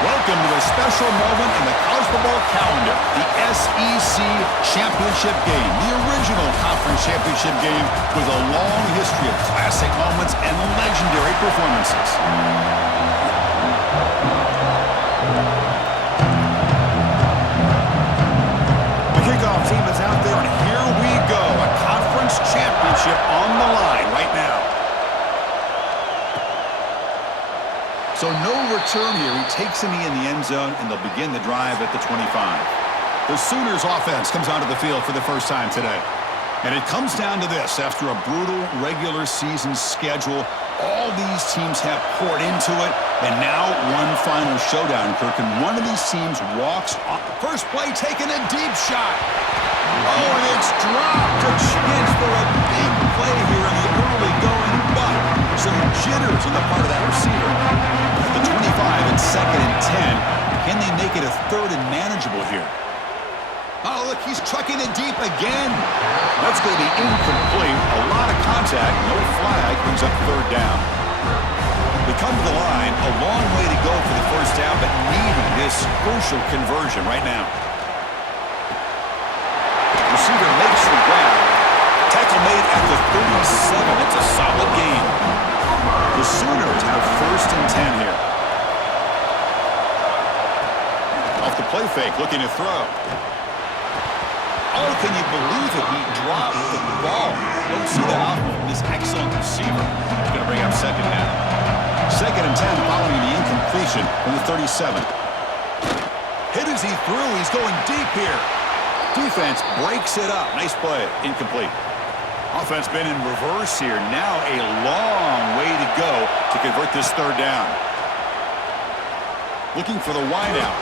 Welcome to a special moment in the college football calendar, the SEC Championship Game, the original conference championship game with a long history of classic moments and legendary performances. The kickoff team is out there, and here we go, a conference championship on the line right now. So no return here. He takes a knee in the end zone, and they'll begin the drive at the 25. The Sooners offense comes onto the field for the first time today. And it comes down to this. After a brutal regular season schedule, all these teams have poured into it, and now one final showdown, Kirk. And one of these teams walks off. First play, taking a deep shot. Oh, and it's dropped. A chance for a big play here in the early going, but some jitters on the part of that receiver. At the 25, it's 2nd and 10. Can they make it a 3rd and manageable here? Oh, look, he's trucking it deep again. That's going to be incomplete. A lot of contact. No flag. Brings up 3rd down. They come to the line. A long way to go for the first down, but needing this crucial conversion right now. Receiver makes the grab. Tackle made at the 37. It's a solid gain. The Sooners have 1st and 10 here. Off the play fake, looking to throw. Oh, can you believe it? He dropped the ball. Don't see that often from this excellent receiver. He's going to bring up 2nd down. 2nd and 10 following the incompletion from the 37. Hit as he threw. He's going deep here. Defense breaks it up. Nice play. Incomplete. Offense been in reverse here. Now a long way to go to convert this 3rd down. Looking for the wideout.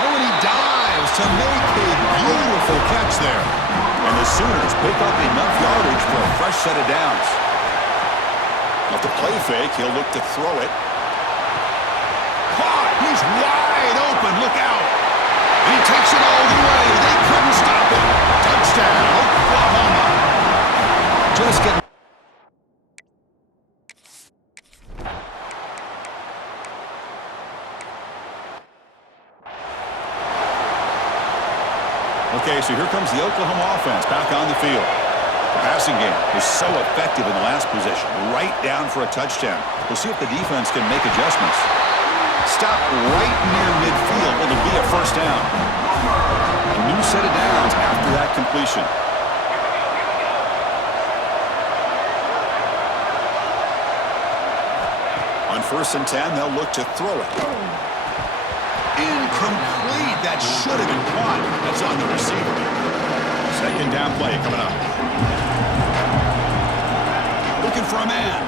Oh, and he dives to make a beautiful catch there. And the Sooners pick up enough yardage for a fresh set of downs. Off the play fake, he'll look to throw it. Caught! He's wide open. Look out! And he takes it all the way. They couldn't stop him. Touchdown, Oklahoma. Just getting... Okay, so here comes the Oklahoma offense back on the field. The passing game was so effective in the last possession, right down for a touchdown. We'll see if the defense can make adjustments. Stop right near midfield. It'll be a 1st down. A new set of downs after that completion. On 1st and 10, they'll look to throw it. Incomplete. That should have been caught. That's on the receiver. 2nd down play coming up. Looking for a man.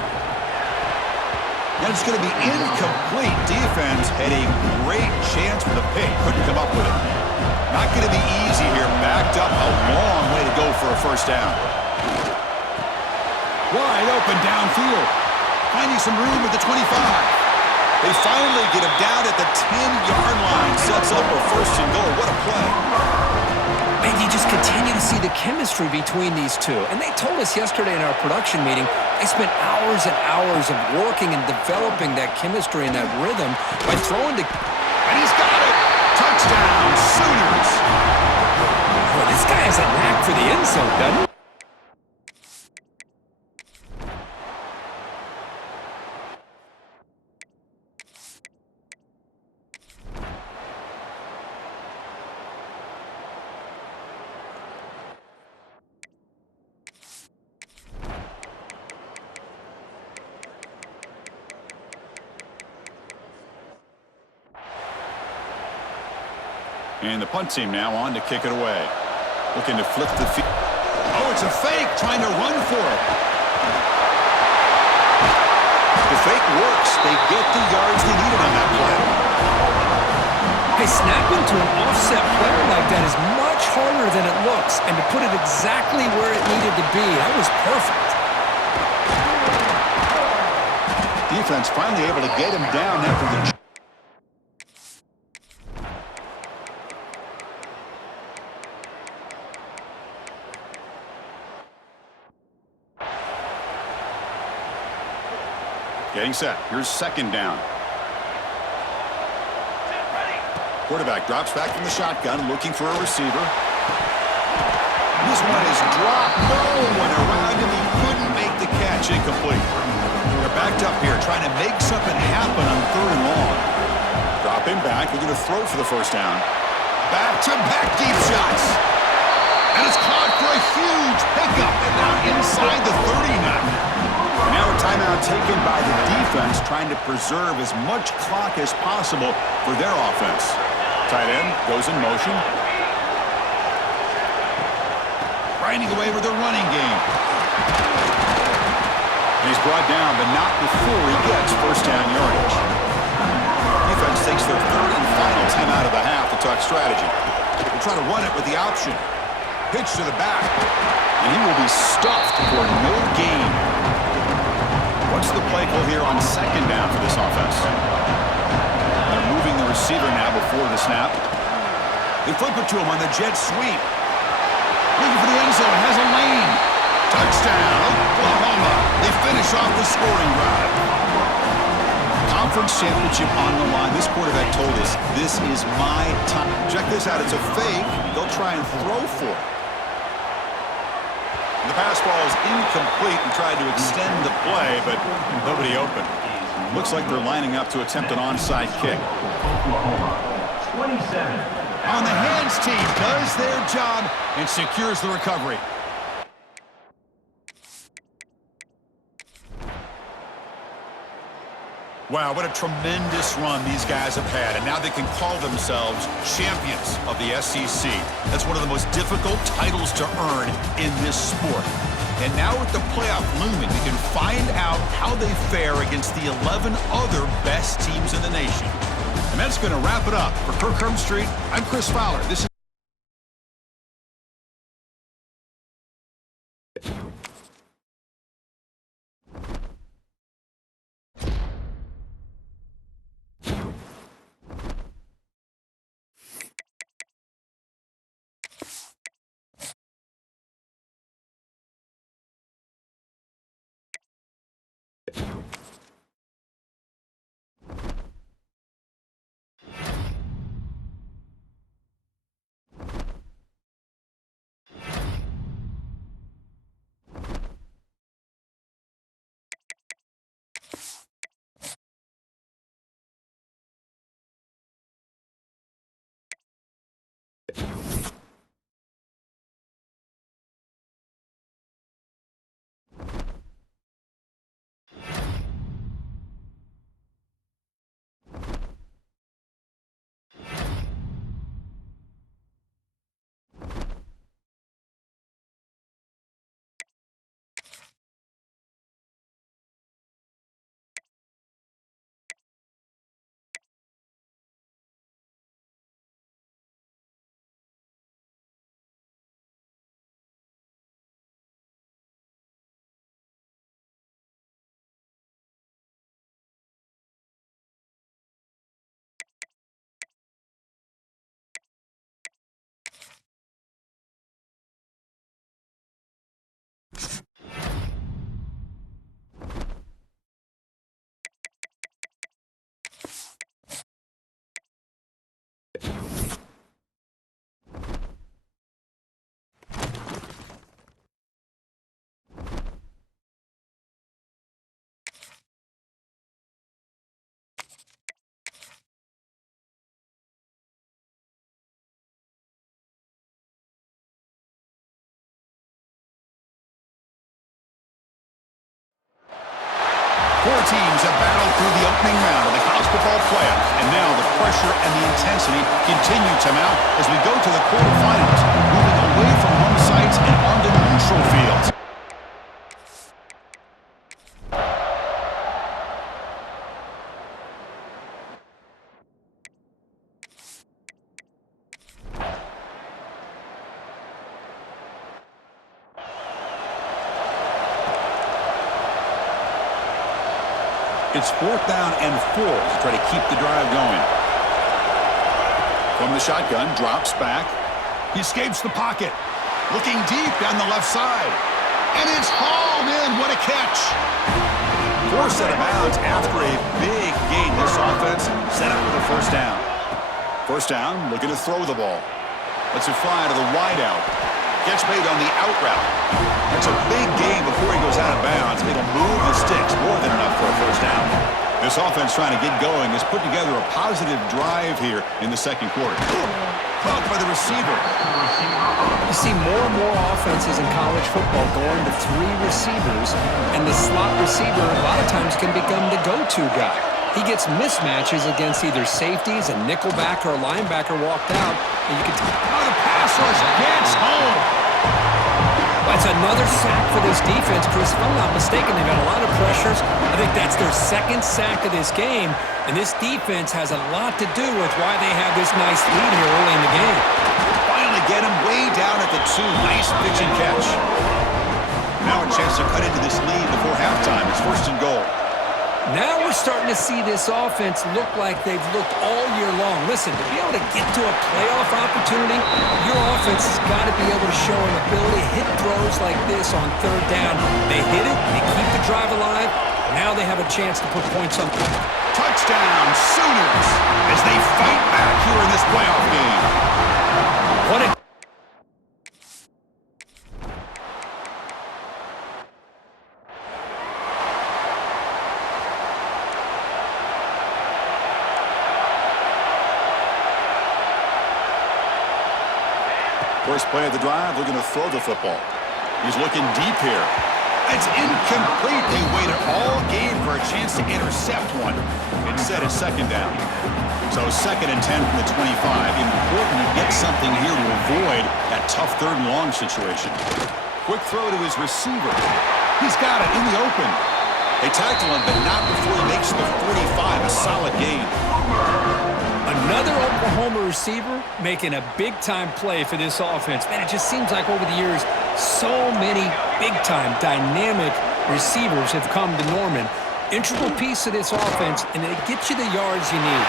And it's going to be incomplete. Defense had a great chance for the pick. Couldn't come up with it. Not going to be easy here. Backed up a long way to go for a 1st down. Wide open downfield. Finding some room at the 25. They finally get him down at the 10-yard line. Sets up a 1st and goal. What a play. And you just continue to see the chemistry between these two. And they told us yesterday in our production meeting, they spent hours and hours of working and developing that chemistry and that rhythm by throwing the... And he's got it. Touchdown, Sooners. Well, this guy has a knack for the end zone, doesn't he? And the punt team now on to kick it away. Looking to flip the field. Oh, it's a fake, trying to run for it. The fake works. They get the yards they needed on that play. Hey, snapping to an offset player like that is much harder than it looks, and to put it exactly where it needed to be, that was perfect. Defense finally able to get him down after the... Getting set. Here's second down. Quarterback drops back from the shotgun, looking for a receiver. This one is dropped. No one around him. He couldn't make the catch. Incomplete. They're backed up here, trying to make something happen on 3rd and long. Drop him back. They're going to throw for the first down. Back-to-back deep shots. And it's caught for a huge pickup. And now inside the 30 now. And now a timeout taken by the defense, trying to preserve as much clock as possible for their offense. Tight end goes in motion. Grinding away with the running game. And he's brought down, but not before he gets first down yardage. Defense takes their 3rd and final timeout of the half to talk strategy. They'll try to run it with the option. Pitch to the back. And he will be stuffed for no gain. What's the play call here on second down for this offense? They're moving the receiver now before the snap. They flip it to him on the jet sweep. Looking for the end zone, has a lane. Touchdown, Oklahoma. They finish off the scoring drive. Conference championship on the line. This quarterback told us, this is my time. Check this out, it's a fake. They'll try and throw for it. The pass ball is incomplete and tried to extend the play, but nobody open. Looks like they're lining up to attempt an onside kick. 27. On the hands team does their job and secures the recovery. Wow, what a tremendous run these guys have had, and now they can call themselves champions of the SEC. That's one of the most difficult titles to earn in this sport. And now with the playoff looming, we can find out how they fare against the 11 other best teams in the nation. And that's going to wrap it up. For Kirk Herbstreit, I'm Chris Fowler. This is Four teams have battled through the opening round of the college football playoff, and now the pressure and the intensity continue to mount as we go to the quarterfinals, moving away from neutral field. It's 4th down and 4 to try to keep the drive going. From the shotgun, drops back. He escapes the pocket. Looking deep down the left side. And it's hauled in. What a catch. Forced out of bounds after a big gain. This offense set up with a 1st down. 1st down, looking to throw the ball. Lets it fly to the wideout. Gets made on the out route. That's a big gain before he goes out of bounds. It'll move the sticks more than enough for a 1st down. This offense trying to get going has put together a positive drive here in the 2nd quarter. Caught by the receiver. You see more and more offenses in college football going to 3 receivers, and the slot receiver a lot of times can become the go-to guy. He gets mismatches against either safeties, a nickelback, or a linebacker walked out, and you can the pass rush gets home. That's another sack for this defense, Chris. If I'm not mistaken, they've had a lot of pressures. I think that's their 2nd sack of this game, and this defense has a lot to do with why they have this nice lead here early in the game. Finally get him way down at the 2. Nice pitch and catch. Now a chance to cut into this lead before halftime. It's 1st and goal. Now we're starting to see this offense look like they've looked all year long. Listen, to be able to get to a playoff opportunity, your offense has got to be able to show an ability to hit throws like this on 3rd down. They hit it, they keep the drive alive. Now they have a chance to put points on. Touchdown, Sooners, as they fight back here in this playoff game. What a First play of the drive, looking to throw the football. He's looking deep here. It's incomplete. They waited all game for a chance to intercept one. Instead, it's 2nd down. So 2nd and 10 from the 25. Important to get something here to avoid that tough 3rd and long situation. Quick throw to his receiver. He's got it in the open. They tackle him, but not before he makes the 45. A solid gain. Another Oklahoma receiver making a big-time play for this offense. Man, it just seems like over the years, so many big-time, dynamic receivers have come to Norman. Integral piece of this offense, and it gets you the yards you need.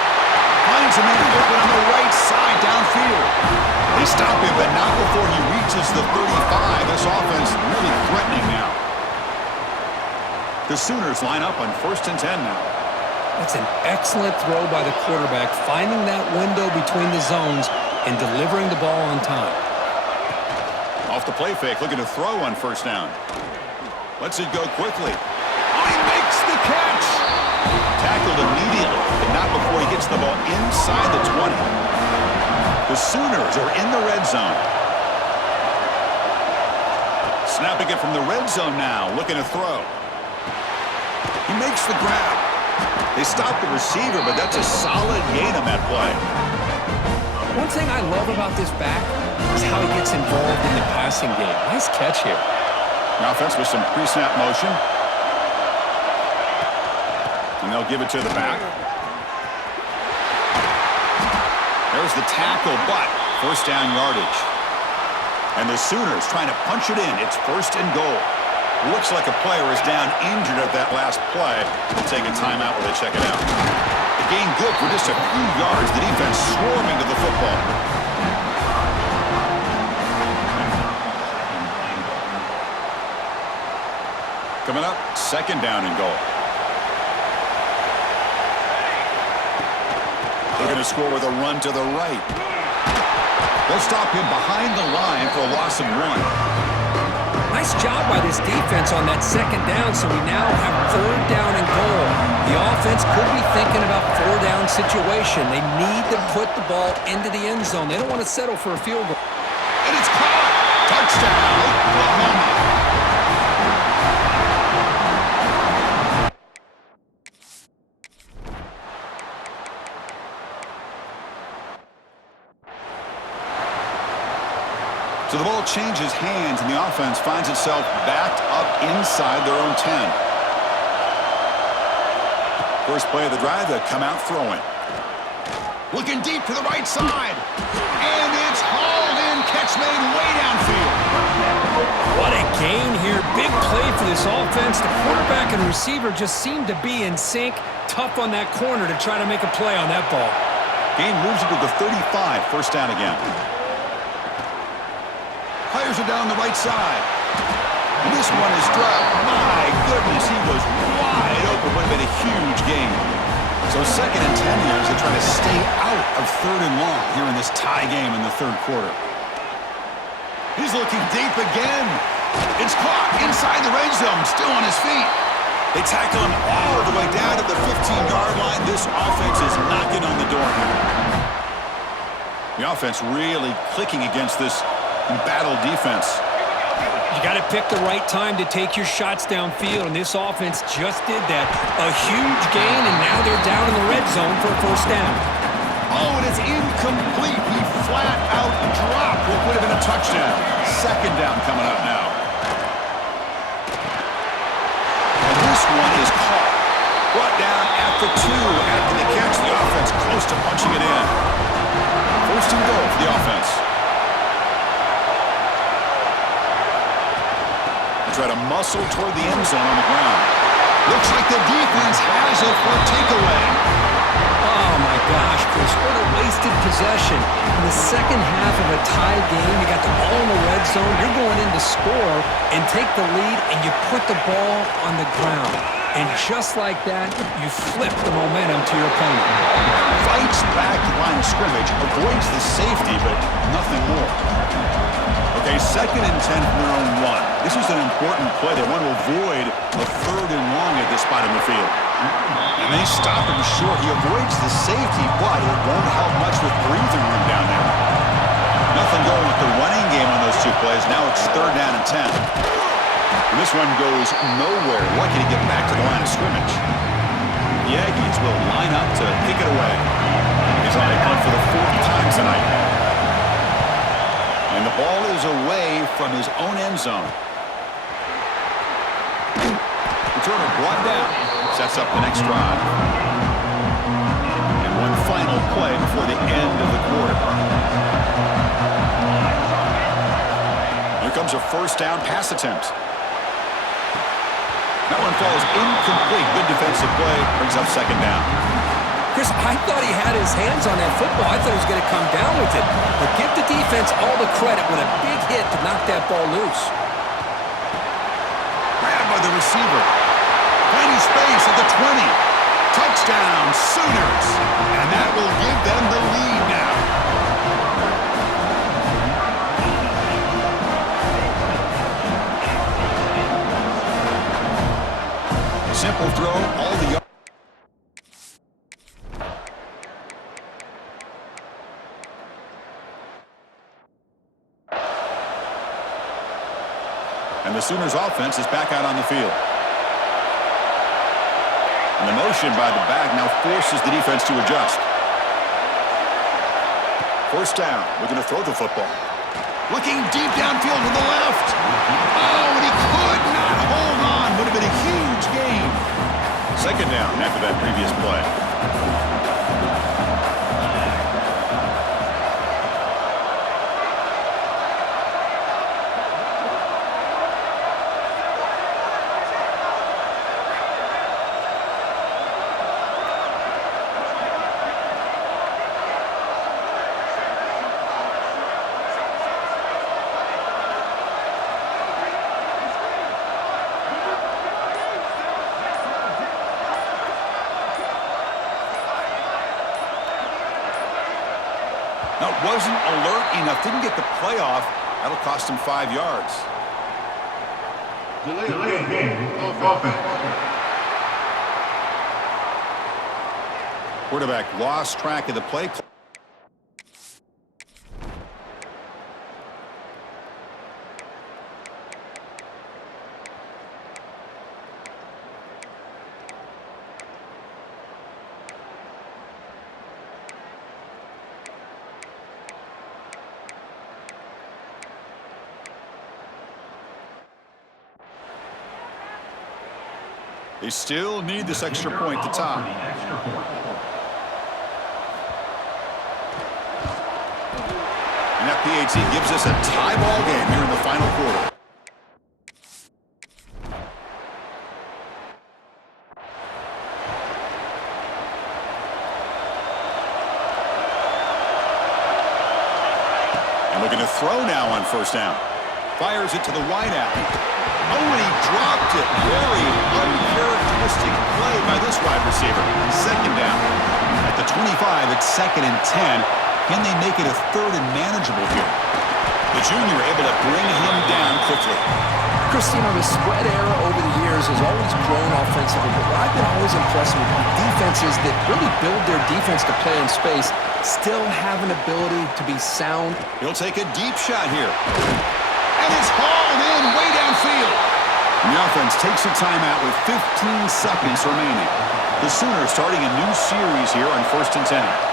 Finds a man open on the right side downfield. They stop him, but not before he reaches the 35. This offense really threatening now. The Sooners line up on 1st and 10 now. That's an excellent throw by the quarterback, finding that window between the zones and delivering the ball on time. Off the play fake, looking to throw on 1st down. Lets it go quickly. Oh, he makes the catch! Tackled immediately, but not before he gets the ball inside the 20. The Sooners are in the red zone. Snapping it from the red zone now, looking to throw. He makes the grab. They stop the receiver, but that's a solid gain on that play. One thing I love about this back is how he gets involved in the passing game. Nice catch here. The offense with some pre-snap motion. And they'll give it to the back. There's the tackle, but 1st down yardage. And the Sooners trying to punch it in. It's 1st and goal. Looks like a player is down injured at that last play. They'll take a timeout while they check it out. The gain good for just a few yards. The defense swarming to the football. Coming up, 2nd down and goal. They're going to score with a run to the right. They'll stop him behind the line for a loss of 1. Nice job by this defense on that 2nd down, so we now have 3rd down and goal. The offense could be thinking about 4th down situation. They need to put the ball into the end zone. They don't want to settle for a field goal. And it's caught! Touchdown, Oklahoma! So the ball changes hands, and the offense finds itself backed up inside their own 10. First play of the drive, they come out throwing. Looking deep to the right side. And it's hauled in. Catch made way downfield. What a gain here. Big play for this offense. The quarterback and receiver just seem to be in sync. Tough on that corner to try to make a play on that ball. Gain moves it to the 35. First down again. Fires it down the right side. And this one is dropped. My goodness, he was wide open. Would have been a huge gain. So 2nd and 10 here as they try to stay out of 3rd and long here in this tie game in the 3rd quarter. He's looking deep again. It's caught inside the red zone, still on his feet. They tackle him all the way down to the 15-yard line. This offense is knocking on the door here. The offense really clicking against this embattled defense. You got to pick the right time to take your shots downfield, and this offense just did that. A huge gain, and now they're down in the red zone for a first down. Oh, and it's incomplete. He flat out dropped what would have been a touchdown. 2nd down coming up now. And this one is caught. Brought down at the 2 after the catch. The offense close to punching it in. 1st and goal for the offense. Try to muscle toward the end zone on the ground. Looks like the defense has it for a takeaway. Oh, my gosh, Chris, what a wasted possession. In the second half of a tie game, you got the ball in the red zone, you're going in to score and take the lead, and you put the ball on the ground. And just like that, you flip the momentum to your opponent. Fights back the line of scrimmage, avoids the safety, but nothing more. Okay, 2nd and 10 from their own 1. This is an important play. They want to avoid a 3rd and long at this spot in the field. And they stop him short. He avoids the safety, but it won't help much with breathing room down there. Nothing going with the running game on those 2 plays. Now it's 3rd down and 10. And this one goes nowhere. Lucky to get back to the line of scrimmage. The Aggies will line up to kick it away. He's on a punt for the 4th time tonight. And the ball is away from his own end zone. Returner brought down. Sets up the next drive. And one final play before the end of the quarter. Here comes a 1st down pass attempt. That one falls incomplete. Good defensive play. Brings up 2nd down. Chris, I thought he had his hands on that football. I thought he was going to come down with it. But give the defense all the credit with a big hit to knock that ball loose. Grabbed by the receiver. Finding space at the 20. Touchdown, Sooners. And that will give them the lead now. Simple throw, all the yards. And the Sooners offense is back out on the field. And the motion by the back now forces the defense to adjust. 1st down, looking to throw the football. Looking deep downfield to the left. Oh, and he could not hold on. Would have been a huge gain. 2nd down after that previous play. Wasn't alert enough, didn't get the play off. That'll cost him 5 yards. Delay game, offense. Quarterback lost track of the play. They still need this extra point to tie. And that PAT gives us a tie ball game here in the final quarter. And looking to throw now on first down. Fires it to the wideout. Oh, and he dropped it. Very uncharacteristic play by this wide receiver. Second down. At the 25, it's 2nd and 10. Can they make it a 3rd and manageable here? The junior able to bring him down quickly. Christine, the spread era over the years has always grown offensively, but what I've been always impressed with defenses that really build their defense to play in space still have an ability to be sound. He'll take a deep shot here. And it's hauled in way downfield. And the offense takes a timeout with 15 seconds remaining. The Sooners starting a new series here on 1st and 10.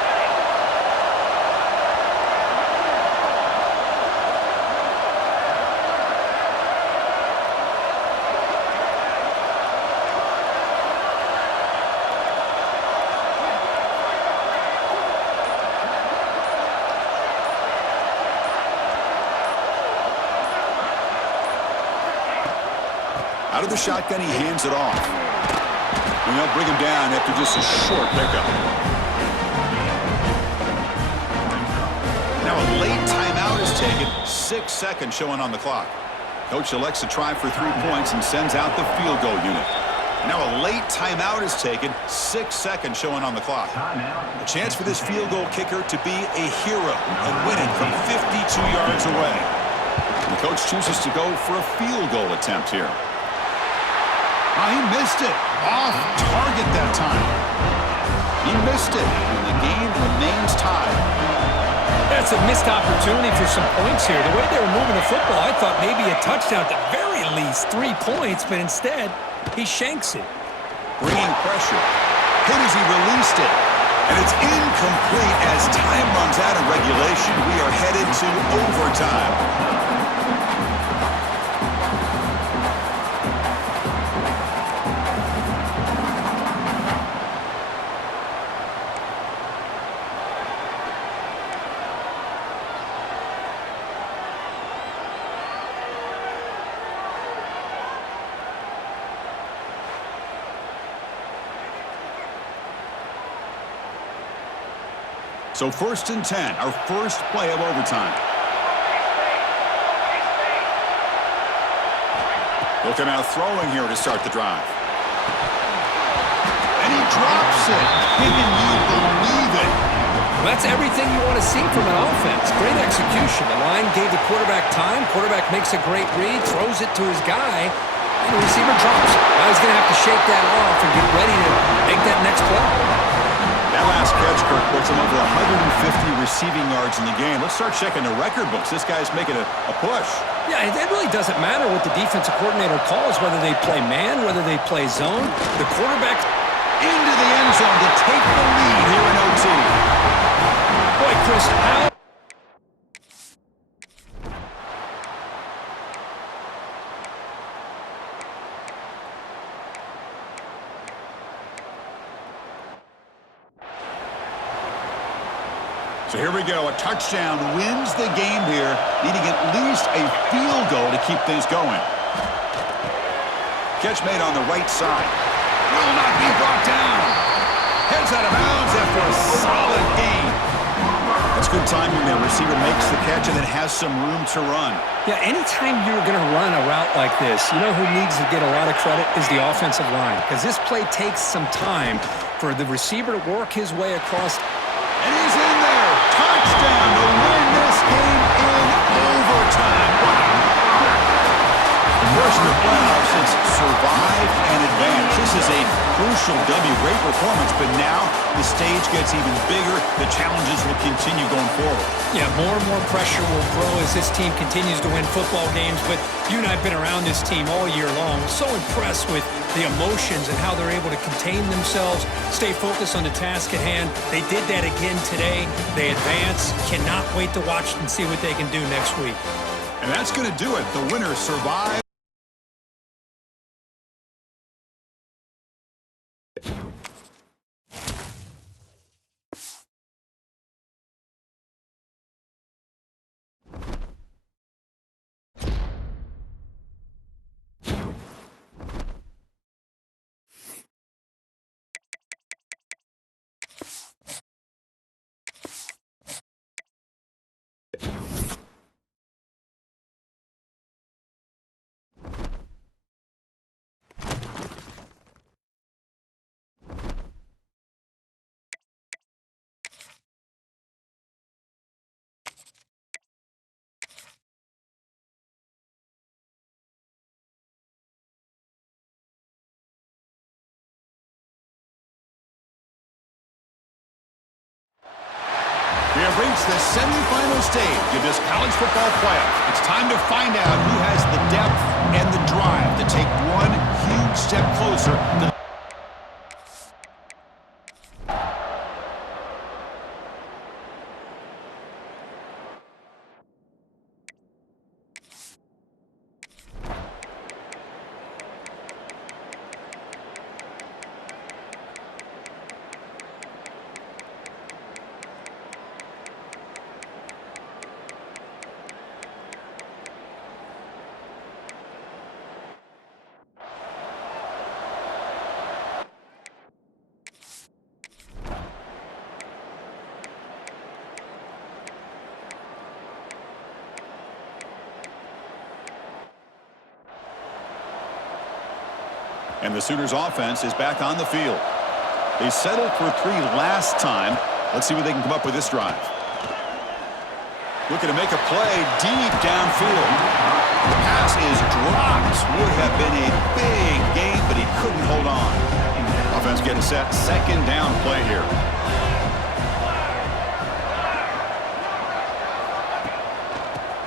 Out of the shotgun, he hands it off. And they'll bring him down after just a short pickup. Now a late timeout is taken. 6 seconds showing on the clock. Coach elects to try for 3 points and sends out the field goal unit. Now a late timeout is taken. 6 seconds showing on the clock. A chance for this field goal kicker to be a hero and win it from 52 yards away. And the coach chooses to go for a field goal attempt here. Oh, he missed it. Off target that time. He missed it, and the game remains tied. That's a missed opportunity for some points here. The way they were moving the football, I thought maybe a touchdown, at the very least 3 points, but instead, he shanks it. Bringing pressure. Hit as he released it. And it's incomplete as time runs out of regulation. We are headed to overtime. So 1st and 10, our first play of overtime. Looking out throwing here to start the drive. And he drops it. Can you believe it? Well, that's everything you want to see from an offense. Great execution. The line gave the quarterback time. Quarterback makes a great read, throws it to his guy, and the receiver drops it. Now he's going to have to shake that off and get ready to make that next play. That last catch, Kirk, puts him over 150 receiving yards in the game. Let's start checking the record books. This guy's making a push. Yeah, it really doesn't matter what the defensive coordinator calls, whether they play man, whether they play zone. The quarterback into the end zone to take the lead here in OT. Boy, Chris, how... So here we go. A touchdown wins the game here, needing at least a field goal to keep things going. Catch made on the right side. Will not be brought down. Heads out of bounds after a solid gain. That's good timing there. Receiver makes the catch and then has some room to run. Yeah, anytime you're going to run a route like this, you know who needs to get a lot of credit is the offensive line, because this play takes some time for the receiver to work his way across. And he's in there. Touchdown to win this game in overtime. Wow. First in the playoffs, it's survive and advance. This is a crucial W. Great performance, but now the stage gets even bigger. The challenges will continue going forward. Yeah, more and more pressure will grow as this team continues to win football games, but you and I have been around this team all year long. So impressed with the emotions and how they're able to contain themselves, stay focused on the task at hand. They did that again today. They advance. Cannot wait to watch and see what they can do next week. And that's going to do it. The winners survive. have reached the semifinal stage of this college football playoff. It's time to find out who has the depth and the drive to take one huge step closer to and the Sooners offense is back on the field. They settled for 3 last time. Let's see what they can come up with this drive. Looking to make a play deep downfield. The pass is dropped. Would have been a big game, but he couldn't hold on. Offense getting set. Second down play here.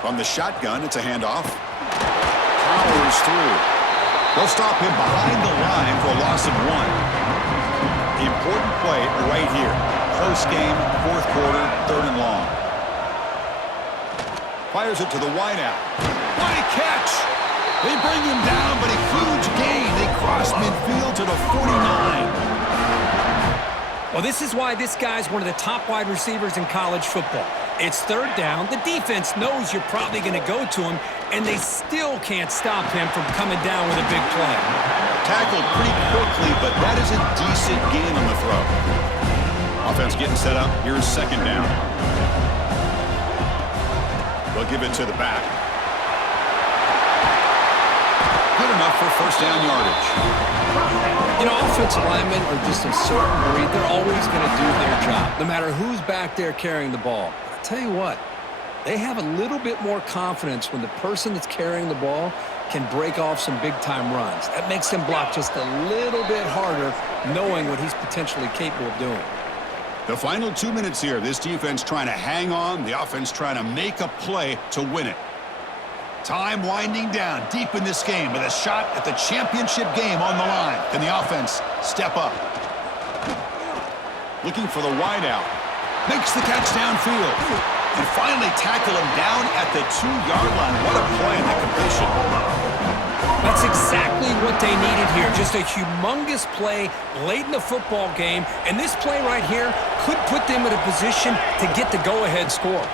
From the shotgun, it's a handoff. Powers through. They'll stop him behind the line for a loss of 1. Important play right here. Close game, 4th quarter, 3rd and long. Fires it to the wideout. What a catch! They bring him down, but a huge gain. They cross midfield to the 49. Well, this is why this guy's one of the top wide receivers in college football. It's 3rd down. The defense knows you're probably going to go to him, and they still can't stop him from coming down with a big play. Tackled pretty quickly, but that is a decent gain on the throw. Offense getting set up. Here's 2nd down. They'll give it to the back. Good enough for 1st down yardage. You know, offensive linemen are just a certain breed. They're always going to do their job, no matter who's back there carrying the ball. But I tell you what, they have a little bit more confidence when the person that's carrying the ball can break off some big-time runs. That makes him block just a little bit harder, knowing what he's potentially capable of doing. The final 2 minutes here. This defense trying to hang on. The offense trying to make a play to win it. Time winding down deep in this game with a shot at the championship game on the line. Can the offense step up? Looking for the wideout. Makes the catch downfield. And finally tackle him down at the 2-yard line. What a play in that completion. That's exactly what they needed here. Just a humongous play late in the football game. And this play right here could put them in a position to get the go-ahead score.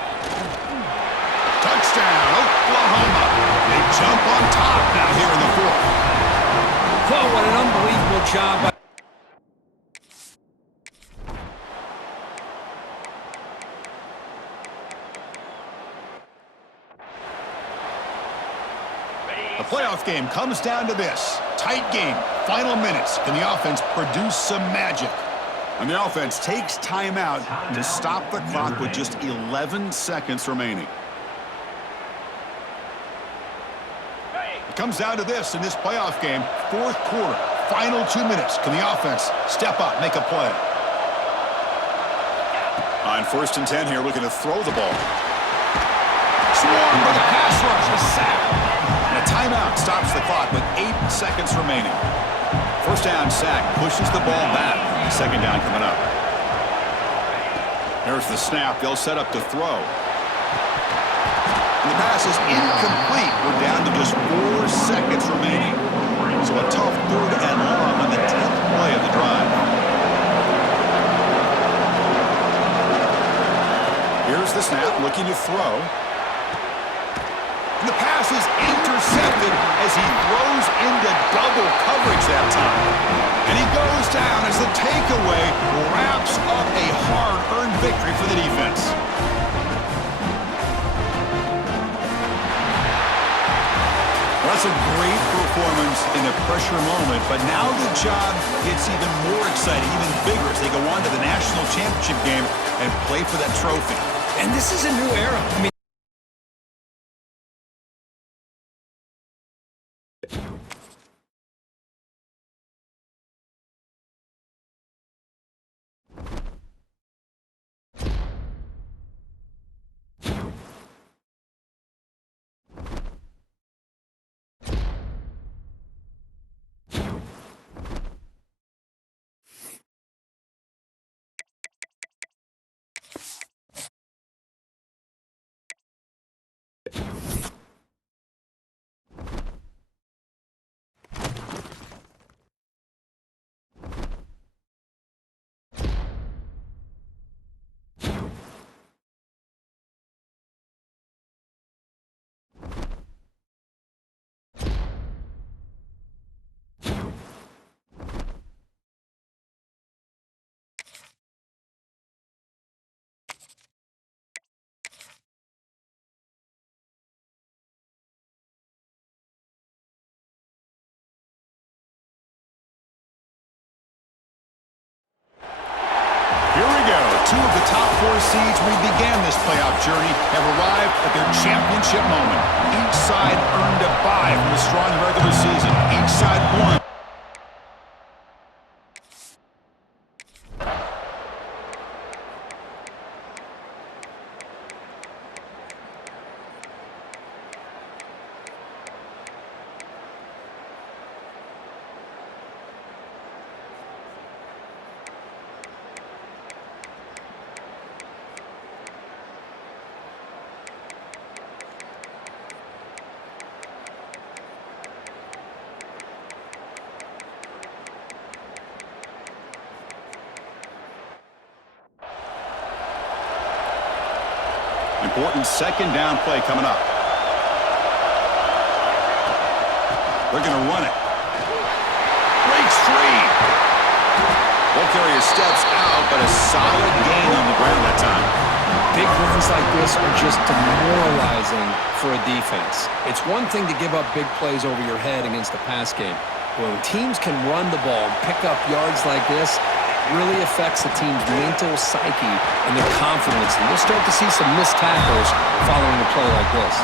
Touchdown, Oklahoma. They jump on top now here in the 4th. Oh, what an unbelievable job by the playoff game comes down to this. Tight game, final minutes. Can the offense produce some magic? And the offense takes timeout to stop the clock with just 11 seconds remaining. It comes down to this in this playoff game. 4th quarter, final 2 minutes. Can the offense step up, make a play? On 1st and 10 here, looking to throw the ball. Swarmed by the pass rush, a sack. And a timeout stops the clock with 8 seconds remaining. 1st down sack pushes the ball back. 2nd down coming up. There's the snap. They'll set up to throw. And the pass is incomplete. We're down to just 4 seconds remaining. So a tough 3rd and long on the 10th play of the drive. Here's the snap, looking to throw. And the pass is intercepted as he throws into double coverage that time. And he goes down as the takeaway wraps up a hard-earned victory for the defense. That's a great performance in a pressure moment, but now the job gets even more exciting, even bigger as they go on to the national championship game and play for that trophy. And this is a new era. I mean, seeds we began this playoff journey have arrived at their championship moment. Each side earned a bye from a strong regular season. Each side won. Important second down play coming up. They're going to run it. Breaks free. Ball carrier steps out, but a solid gain on the ground that time. Big runs like this are just demoralizing for a defense. It's one thing to give up big plays over your head against the pass game. When teams can run the ball and pick up yards like this, really affects the team's mental psyche and their confidence. And you'll start to see some missed tackles following a play like this.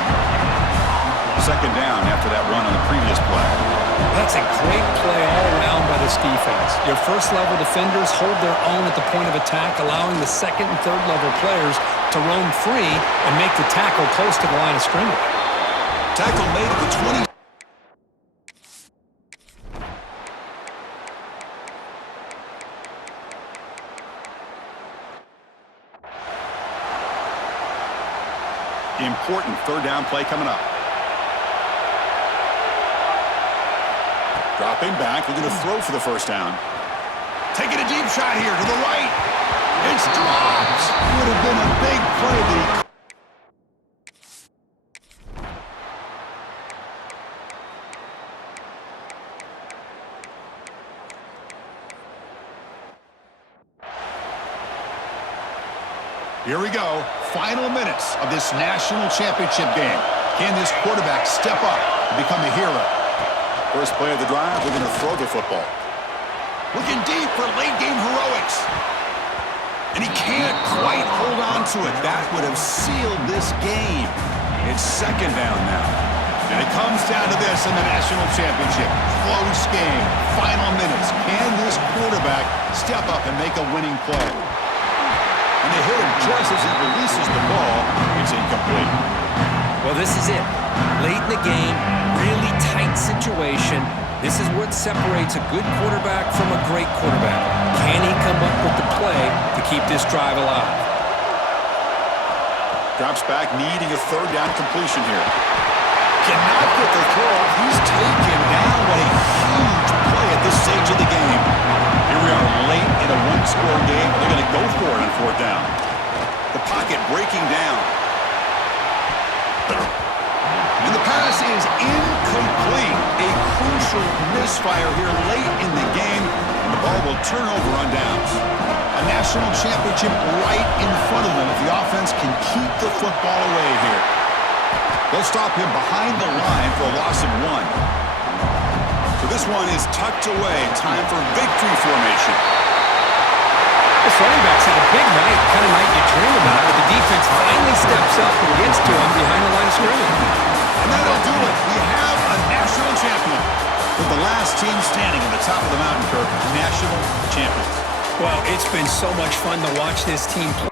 Second down after that run on the previous play. That's a great play all around by this defense. Your first-level defenders hold their own at the point of attack, allowing the second and third-level players to roam free and make the tackle close to the line of scrimmage. Tackle made at the 20. Important third down play coming up. Dropping back, looking to throw for the first down. Taking a deep shot here to the right. It's dropped. Would have been a big play. Here we go. Final minutes of this national championship game. Can this quarterback step up and become a hero? First play of the drive, we're going to throw the football. Looking deep for late-game heroics. And he can't quite hold on to it. That would have sealed this game. It's second down now. And it comes down to this in the national championship. Close game. Final minutes. Can this quarterback step up and make a winning play? And they hit him just as he releases the ball. It's incomplete. Well, this is it. Late in the game, really tight situation. This is what separates a good quarterback from a great quarterback. Can he come up with the play to keep this drive alive? Drops back, needing a third down completion here. Cannot get the throw. He's taken down. What a huge play at this stage of the game. Here we are late in a one-score game. They're going to go for it on fourth down. The pocket breaking down. And the pass is incomplete. A crucial misfire here late in the game. And the ball will turn over on downs. A national championship right in front of them if the offense can keep the football away here. They'll stop him behind the line for a loss of 1. So this one is tucked away. Time for victory formation. This running back's had a big night, kind of night you dream about, but the defense finally steps up and gets to him behind the line of scrimmage. And that'll do it. We have a national champion. With the last team standing at the top of the mountain, Kirk, national champions. Well, it's been so much fun to watch this team play.